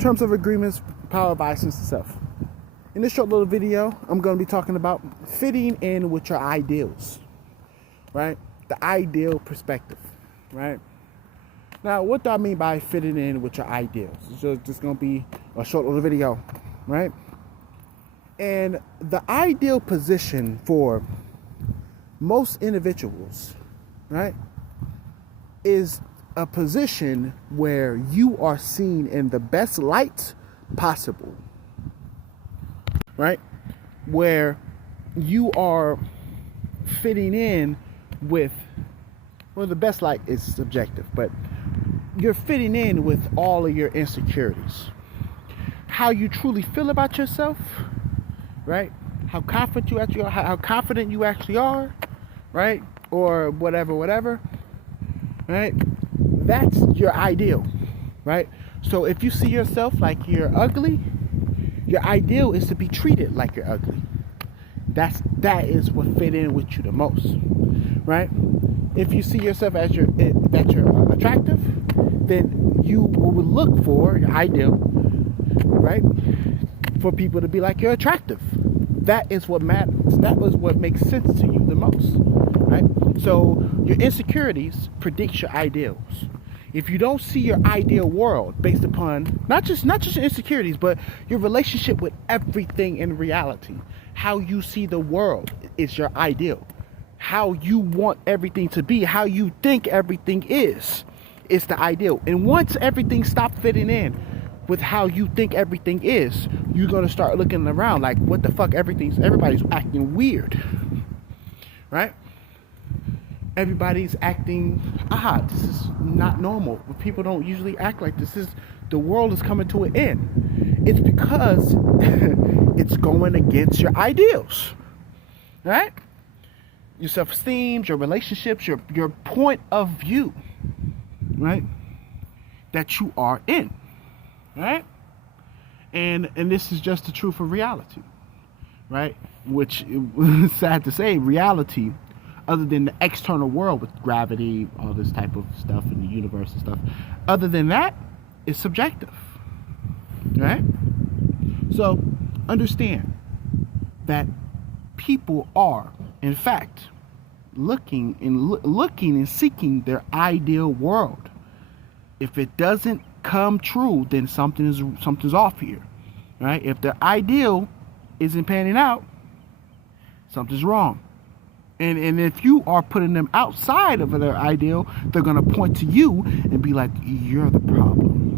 Terms of agreements, power of I sense to self. In this short little video, I'm going to be talking about fitting in with your ideals, right? The ideal perspective, right? Now, what do I mean by fitting in with your ideals? It's just going to be a short little video, right? And the ideal position for most individuals, right, is a position where you are seen in the best light possible, right? Where you are fitting in with, well, the best light is subjective, but you're fitting in with all of your insecurities. How you truly feel about yourself, right? How confident you actually are, right? Or whatever, right? That's your ideal, right? So if you see yourself like you're ugly, your ideal is to be treated like you're ugly. That is what fit in with you the most, right? If you see yourself as that you're attractive, then you will look for your ideal, right? For people to be like you're attractive. That is what matters. That is what makes sense to you the most, right? So your insecurities predict your ideals. If you don't see your ideal world based upon not just your insecurities, but your relationship with everything in reality, how you see the world is your ideal. How you want everything to be, how you think everything is the ideal. And once everything stops fitting in with how you think everything is, you're gonna start looking around like, what the fuck? Everybody's acting weird, right? Everybody's acting, this is not normal. People don't usually act like this. The world is coming to an end. It's because it's going against your ideals, right? Your self-esteem, your relationships, your point of view, right? That you are in, right? And this is just the truth of reality, right? Which, sad to say, reality, other than the external world with gravity, all this type of stuff in the universe and stuff, other than that, is subjective, right? So understand that people are, in fact, looking and seeking their ideal world. If it doesn't come true, then something's off here, right? If their ideal isn't panning out, something's wrong. And if you are putting them outside of their ideal, they're going to point to you and be like, you're the problem.